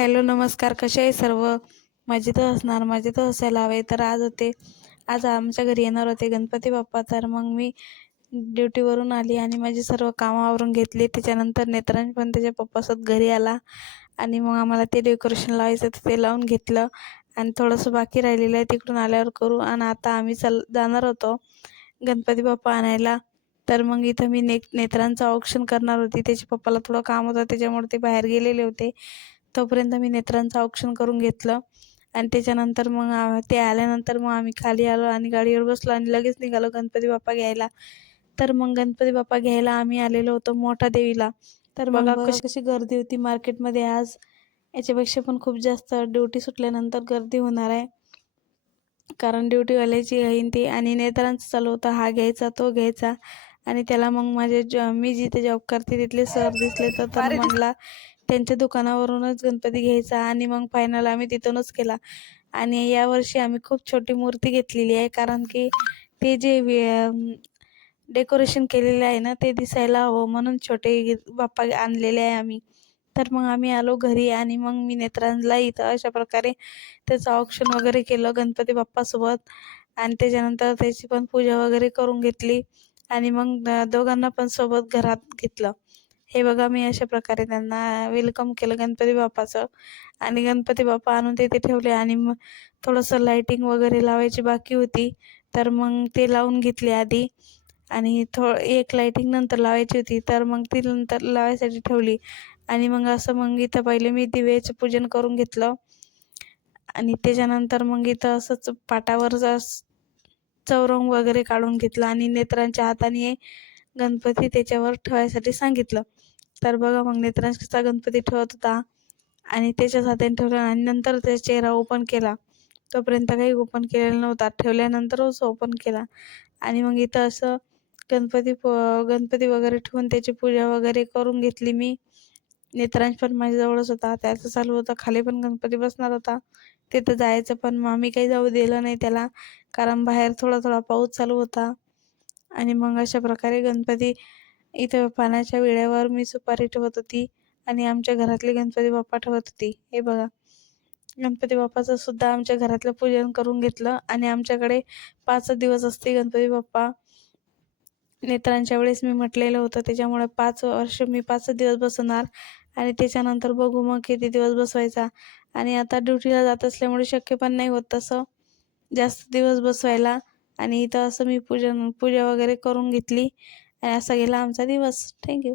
Hello नमस्कार, कसे आहे सर्व? मजेतच असणार, मजेतच असायला हवे. तर आज आमच्या घरी येणार होते गणपती बाप्पा. तर मग मी ड्युटीवरून आली आणि माझी सर्व कामं आवरून घेतली. त्याच्यानंतर नेत्रांश पण त्याच्या पप्पासोबत घरी आला आणि मग आम्हाला ते डेकोरेशन लावायचं तर ते लावून घेतलं आणि थोडंसं बाकी राहिलेलं आहे तिकडून आल्यावर करू. आणि आता आम्ही जाणार होतो गणपती बाप्पा आणायला. तर मग इथं मी नेत्रांचं औक्षण करणार होती. त्याच्या पप्पाला थोडं काम होतं त्याच्यामुळे ते बाहेर गेलेले होते. तोपर्यंत मी नेत्रांचं औक्षण करून घेतलं आणि त्याच्यानंतर मग ते आल्यानंतर मग आम्ही खाली आलो आणि गाडीवर बसलो आणि लगेच निघालो गणपती बाप्पा घ्यायला. तर मग गणपती बाप्पा घ्यायला आम्ही आलेलो होतो मोठा देवीला. तर बघा कशी गर्दी होती मार्केटमध्ये आज. याच्यापेक्षा पण खूप जास्त ड्युटी सुटल्यानंतर गर्दी होणार आहे, कारण ड्युटीवाल्याची घाईन ती. आणि नेत्रांचं चालू होतं हा घ्यायचा तो घ्यायचा. आणि त्याला मग मी जिथे जॉब करते तिथले सर दिसले तर म्हणला त्यांच्या दुकानावरूनच गणपती घ्यायचा. आणि मग फायनल आम्ही तिथूनच केला. आणि यावर्षी आम्ही खूप छोटी मूर्ती घेतलेली आहे, कारण की ते जे डेकोरेशन केलेलं आहे ना ते दिसायला हवं म्हणून छोटे बाप्पा आणलेले आहे आम्ही. तर मग आम्ही आलो घरी आणि मग मी नेत्रांजला इथं अशा प्रकारे त्याचं औक्षण वगैरे केलं गणपती बाप्पासोबत. आणि त्याच्यानंतर त्याची पण पूजा वगैरे करून घेतली आणि मग दोघांना पण सोबत घरात घेतलं. हे बघा मी अशा प्रकारे त्यांना वेलकम केलं गणपती बाप्पाचं. आणि गणपती बाप्पा आणून तिथे ठेवले आणि मग थोडंसं लाईटिंग वगैरे लावायची बाकी होती, तर मग ते लावून घेतली आधी. आणि एक लाईटिंग नंतर लावायची होती, तर मग ती नंतर लावायसाठी ठेवली. आणि मग असं मग इथं पहिले मी दिव्याचं पूजन करून घेतलं आणि त्याच्यानंतर मग इथं असंच पाटावर चौरंग वगैरे काढून घेतला आणि नेत्रांच्या हाताने गणपती त्याच्यावर ठेवायसाठी सांगितलं. तर बघा मग नेत्रांचा गणपती ठेवत होता आणि त्याच्याच हाताने ठेवला आणि नंतर त्याचा चेहरा ओपन केला. तोपर्यंत काही ओपन केलेला नव्हता, ठेवल्यानंतरच ओपन केला. आणि मग इथं असं गणपती वगैरे ठेवून त्याची पूजा वगैरे करून घेतली मी. नेत्रांश पण माझ्याजवळच होता, त्याचं चालू होतं खाली पण गणपती बसणार होता तिथं जायचं, पण मग आम्ही काही जाऊ दिलं नाही त्याला, कारण बाहेर थोडा थोडा पाऊस चालू होता. आणि मग अशा प्रकारे गणपती इथं पाण्याच्या विड्यावर मी सुपारी ठेवत होती आणि आमच्या घरातले गणपती बाप्पा ठेवत होती. हे बघा गणपती बाप्पाचं सुद्धा आमच्या घरातलं पूजन करून घेतलं. आणि आमच्याकडे 5 दिवस असते गणपती बाप्पा. नेत्रांच्या वेळेस मी म्हटलेलं होतं, त्याच्यामुळे 5 वर्ष मी 5 दिवस बसवणार आणि त्याच्यानंतर बघू मग किती दिवस बसवायचा. आणि आता ड्युटीला जात असल्यामुळे शक्य पण नाही होत तसं जास्त दिवस बसवायला. आणि इथं असं मी पूजा वगैरे करून घेतली आणि असा गेला आमचा दिवस. थँक्यू.